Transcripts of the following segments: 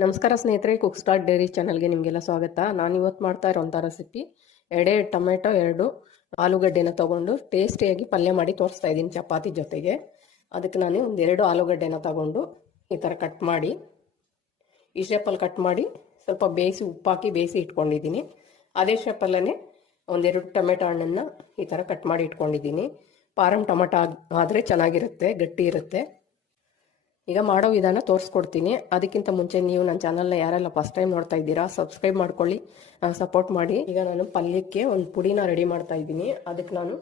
ನಮಸ್ಕಾರ ಸ್ನೇಹಿತರೆ, cook start dairy ಚಾನಲ್ಗೆ ನಿಮಗೆಲ್ಲ ಸ್ವಾಗತ. ನಾನು ಇವತ್ತು ಮಾಡ್ತಾ ಇರೋಂಥ ರೆಸಿಪಿ ಎರಡೇ ಟೊಮೆಟೊ, 2 ಆಲೂಗಡ್ಡೆನ ತೊಗೊಂಡು ಟೇಸ್ಟಿಯಾಗಿ ಪಲ್ಯ ಮಾಡಿ ತೋರಿಸ್ತಾ ಇದ್ದೀನಿ ಚಪಾತಿ ಜೊತೆಗೆ. ಅದಕ್ಕೆ ನಾನು 2 ಆಲೂಗಡ್ಡೆನ ತೊಗೊಂಡು ಈ ಥರ ಕಟ್ ಮಾಡಿ ಈ ಶೇಪಲ್ಲಿ ಕಟ್ ಮಾಡಿ ಸ್ವಲ್ಪ ಬೇಯಿಸಿ ಉಪ್ಪಾಕಿ ಬೇಯಿಸಿ ಇಟ್ಕೊಂಡಿದ್ದೀನಿ. ಅದೇ ಶೇಪಲ್ಲೇ 2 ಟೊಮೆಟೊ ಹಣ್ಣನ್ನು ಈ ಥರ ಕಟ್ ಮಾಡಿ ಇಟ್ಕೊಂಡಿದ್ದೀನಿ. ಪಾರಮ್ ಟೊಮೆಟೊ ಆದರೆ ಚೆನ್ನಾಗಿರುತ್ತೆ, ಗಟ್ಟಿ ಇರುತ್ತೆ. ಈಗ ಮಾಡೋ ವಿಧಾನ ತೋರಿಸ್ಕೊಡ್ತೀನಿ. ಅದಕ್ಕಿಂತ ಮುಂಚೆ ನೀವು ನನ್ನ ಚಾನಲ್ನ ಯಾರೆಲ್ಲ ಫಸ್ಟ್ ಟೈಮ್ ನೋಡ್ತಾ ಇದ್ದೀರಾ ಸಬ್ಸ್ಕ್ರೈಬ್ ಮಾಡ್ಕೊಳ್ಳಿ, ಸಪೋರ್ಟ್ ಮಾಡಿ. ಈಗ ನಾನು ಪಲ್ಯಕ್ಕೆ ಒಂದು ಪುಡಿನ ರೆಡಿ ಮಾಡ್ತಾ ಇದ್ದೀನಿ. ಅದಕ್ಕೆ ನಾನು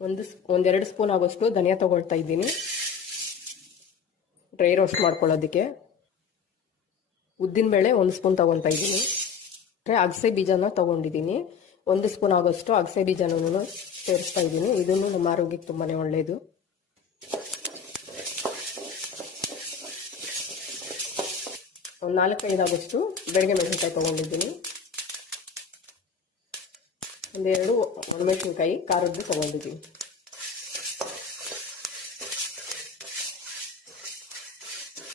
1-2 ಸ್ಪೂನ್ ಆಗೋಷ್ಟು ಧನಿಯಾ ತೊಗೊಳ್ತಾ ಇದ್ದೀನಿ ಡ್ರೈ ರೋಸ್ಟ್ ಮಾಡ್ಕೊಳ್ಳೋದಕ್ಕೆ. ಉದ್ದಿನಬೇಳೆ 1 ಸ್ಪೂನ್ ತೊಗೊತಾ ಇದ್ದೀನಿ. ಅಗಸೆ ಬೀಜನ ತೊಗೊಂಡಿದ್ದೀನಿ. 1 ಸ್ಪೂನ್ ಆಗೋಷ್ಟು ಅಗಸೆ ಬೀಜನೂ ಸೇರಿಸ್ತಾ ಇದ್ದೀನಿ. ಇದನ್ನು ನಮ್ಮ ಆರೋಗ್ಯಕ್ಕೆ ತುಂಬಾ ಒಳ್ಳೆಯದು. ಒಂದು 4-5 ಆಗೋಷ್ಟು ಬೆಳಗ್ಗೆ ಮೆಣಸಿನ್ಕಾಯಿ ತೊಗೊಂಡಿದ್ದೀನಿ. 1-2 ಒಣಮೆಣಸಿನ್ಕಾಯಿ ಖಾರದ್ದು ತೊಗೊಂಡಿದ್ದೀನಿ.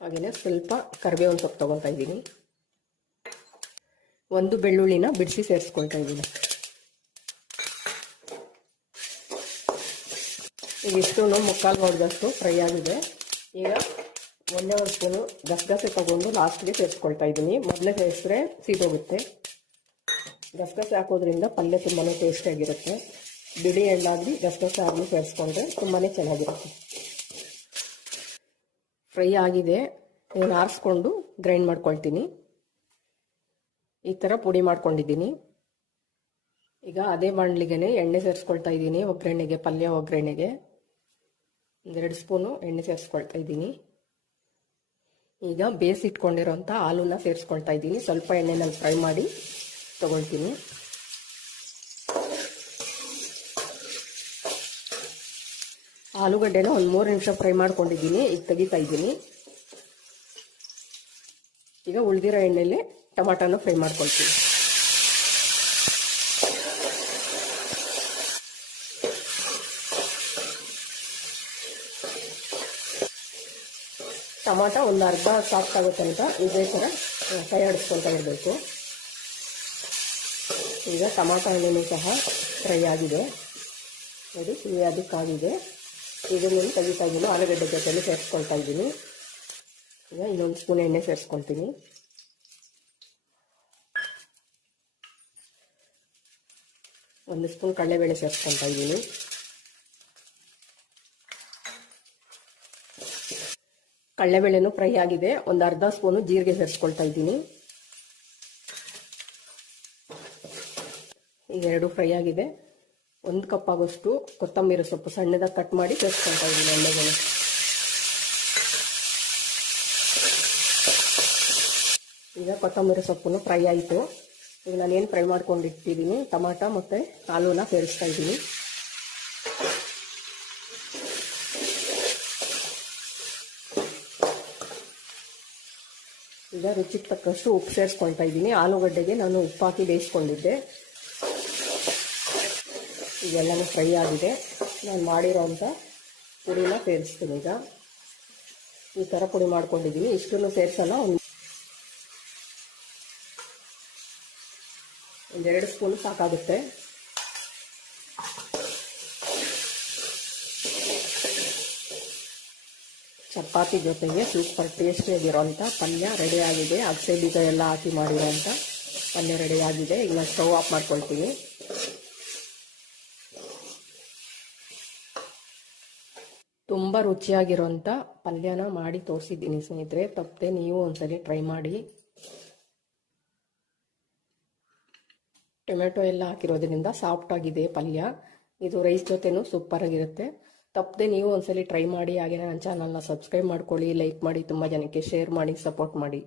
ಹಾಗೆಯೇ ಸ್ವಲ್ಪ ಕರಿಬೇವಿನ ಸೊಪ್ಪು ತೊಗೊತಾ ಇದ್ದೀನಿ. 1 ಬೆಳ್ಳುಳ್ಳಿನ ಬಿಡಿಸಿ ಸೇರಿಸ್ಕೊಳ್ತಾ ಇದ್ದೀನಿ. ಈಗ ಇಷ್ಟು ಮುಕ್ಕಾಲು ನೋಡಿದಷ್ಟು ಫ್ರೈ ಆಗಿದೆ. ಈಗ 1 ಸ್ಪೂನು ಗಸಗಸೆ ತಗೊಂಡು ಲಾಸ್ಟ್ಗೆ ಸೇರಿಸ್ಕೊಳ್ತಾ ಇದ್ದೀನಿ. ಮೊದಲೇ ಸೇರಿಸಿದ್ರೆ ಸೀದೋಗುತ್ತೆ. ಗಸಗಸೆ ಹಾಕೋದ್ರಿಂದ ಪಲ್ಯ ತುಂಬಾ ಟೇಸ್ಟಿಯಾಗಿರುತ್ತೆ. ಬಿಳಿ ಎಳ್ಳಾಗಲಿ ಗಸಗಸೆ ಆಗಲಿ ಸೇರಿಸ್ಕೊಂಡ್ರೆ ತುಂಬಾ ಚೆನ್ನಾಗಿರುತ್ತೆ. ಫ್ರೈ ಆಗಿದೆ. ಇದನ್ನು ಆರಿಸ್ಕೊಂಡು ಗ್ರೈಂಡ್ ಮಾಡ್ಕೊಳ್ತೀನಿ. ಈ ಥರ ಪುಡಿ ಮಾಡ್ಕೊಂಡಿದ್ದೀನಿ. ಈಗ ಅದೇ ಬಾಣಲಿಗೆ ಎಣ್ಣೆ ಸೇರಿಸ್ಕೊಳ್ತಾ ಇದ್ದೀನಿ. ಒಗ್ಗರಣೆಗೆ, ಪಲ್ಯ ಒಗ್ಗರಣೆಗೆ 2 ಸ್ಪೂನು ಎಣ್ಣೆ ಸೇರಿಸ್ಕೊಳ್ತಾ ಇದ್ದೀನಿ. ಈಗ ಬೇಯಿಸಿಟ್ಕೊಂಡಿರೋಂಥ ಹಾಲನ್ನ ಸೇರಿಸ್ಕೊಳ್ತಾ ಇದ್ದೀನಿ. ಸ್ವಲ್ಪ ಎಣ್ಣೆನಲ್ಲಿ ಫ್ರೈ ಮಾಡಿ ತಗೊಳ್ತೀನಿ. ಆಲೂಗಡ್ಡೆನ ಒಂದು 3 ನಿಮಿಷ ಫ್ರೈ ಮಾಡ್ಕೊಂಡಿದ್ದೀನಿ. ಈಗ ತೆಗಿತಾ ಇದ್ದೀನಿ. ಈಗ ಉಳಿದಿರೋ ಎಣ್ಣೆಯಲ್ಲಿ ಟೊಮಾಟೋನ ಫ್ರೈ ಮಾಡ್ಕೊಳ್ತೀನಿ. ಟೊಮಾಟೊ ಒಂದು ಅರ್ಧ ಸಾಫ್ಟ್ ಆಗೋ ತನಕ ಇದೇ ಥರ ಕೈ ಆಡಿಸ್ಕೊಳ್ತಾ ಇರಬೇಕು. ಈಗ ಟೊಮಾಟೊ ಹಣ್ಣು ಸಹ ಫ್ರೈ ಆಗಿದೆ, ನೋಡಿ ಅದಕ್ಕಾಗಿದೆ. ಇದನ್ನು ತೆಗಿತಾ ಇದ್ದೀನಿ. ಆಲೂಗಡ್ಡೆ ಜೊತೆಯಲ್ಲಿ ಸೇರಿಸ್ಕೊಳ್ತಾ ಇದ್ದೀನಿ. ಈಗ ಇನ್ನೊಂದು ಸ್ಪೂನ್ ಎಣ್ಣೆ ಸೇರಿಸ್ಕೊಳ್ತೀನಿ. ಒಂದು ಸ್ಪೂನ್ ಕಡಲೆಬೇಳೆ ಸೇರಿಸ್ಕೊಳ್ತಾ ಇದ್ದೀನಿ. ಕಡಲೆಬೇಳೆನೂ ಫ್ರೈ ಆಗಿದೆ. ಒಂದು ಅರ್ಧ ಸ್ಪೂನು ಜೀರಿಗೆ ಸೇರಿಸ್ಕೊಳ್ತಾ ಇದ್ದೀನಿ. ಈಗ 2 ಫ್ರೈ ಆಗಿದೆ. 1 ಕಪ್ ಆಗೋಷ್ಟು ಕೊತ್ತಂಬರಿ ಸೊಪ್ಪು ಸಣ್ಣದಾಗಿ ಕಟ್ ಮಾಡಿ ಸೇರಿಸ್ಕೊಳ್ತಾ ಇದ್ದೀನಿ ಎಣ್ಣೆಗೆ. ಈಗ ಕೊತ್ತಂಬರಿ ಸೊಪ್ಪು ಫ್ರೈ ಆಯಿತು. ಈಗ ನಾನೇನು ಫ್ರೈ ಮಾಡ್ಕೊಂಡಿಟ್ಟಿದ್ದೀನಿ ಟೊಮಾಟೊ ಮತ್ತು ಆಲೂನ ಸೇರಿಸ್ತಾ ಇದ್ದೀನಿ. ಈಗ ರುಚಿಗೆ ತಕ್ಕಷ್ಟು ಉಪ್ಪು ಸೇರಿಸ್ಕೊಳ್ತಾ ಇದ್ದೀನಿ. ಆಲೂಗಡ್ಡೆಗೆ ನಾನು ಉಪ್ಪು ಹಾಕಿ ಬೇಯಿಸ್ಕೊಂಡಿದ್ದೆ. ಇದೆಲ್ಲನೂ ಫ್ರೈ ಆಗಿದೆ. ನಾನು ಮಾಡಿರೋಂಥ ಪುಡಿನ ಸೇರಿಸ್ತೀನಿ. ಈಗ ಈ ಥರ ಪುಡಿ ಮಾಡ್ಕೊಂಡಿದ್ದೀನಿ. ಇಷ್ಟನ್ನು ಸೇರಿಸೋಣ. ಒಂದು 2 ಸ್ಪೂನ್ ಸಾಕಾಗುತ್ತೆ. ಚಪಾತಿ ಜೊತೆಗೆ ಸೂಪರ್ ಟೇಸ್ಟಿಯಾಗಿರೋಂಥ ಪಲ್ಯ ರೆಡಿ ಆಗಿದೆ. ಅಗಸೆ ಬೀಜ ಎಲ್ಲ ಹಾಕಿ ಮಾಡಿರೋಂಥ ಪಲ್ಯ ರೆಡಿ ಆಗಿದೆ. ಈಗ ನಾನು ಸ್ಟವ್ ಆಫ್ ಮಾಡ್ಕೊಳ್ತೀನಿ. ತುಂಬ ರುಚಿಯಾಗಿರೋಂಥ ಪಲ್ಯನ ಮಾಡಿ ತೋರಿಸಿದ್ದೀನಿ ಸ್ನೇಹಿತರೆ. ತಪ್ಪದೆ ನೀವು ಒಂದ್ಸಲಿ ಟ್ರೈ ಮಾಡಿ. ಟೊಮೆಟೊ ಎಲ್ಲ ಹಾಕಿರೋದ್ರಿಂದ ಸಾಫ್ಟ್ ಆಗಿದೆ ಪಲ್ಯ. ಇದು ರೈಸ್ ಜೊತೆನೂ ಸೂಪರ್ ಆಗಿರುತ್ತೆ. ತಪ್ಪದೆ ನೀವು ಒಂದ್ಸಲಿ ಟ್ರೈ ಮಾಡಿ. ಹಾಗೆ ನನ್ನ ಚಾನಲ್ನ ಸಬ್ಸ್ಕ್ರೈಬ್ ಮಾಡ್ಕೊಳ್ಳಿ, ಲೈಕ್ ಮಾಡಿ, ತುಂಬ ಜನಕ್ಕೆ ಶೇರ್ ಮಾಡಿ, ಸಪೋರ್ಟ್ ಮಾಡಿ.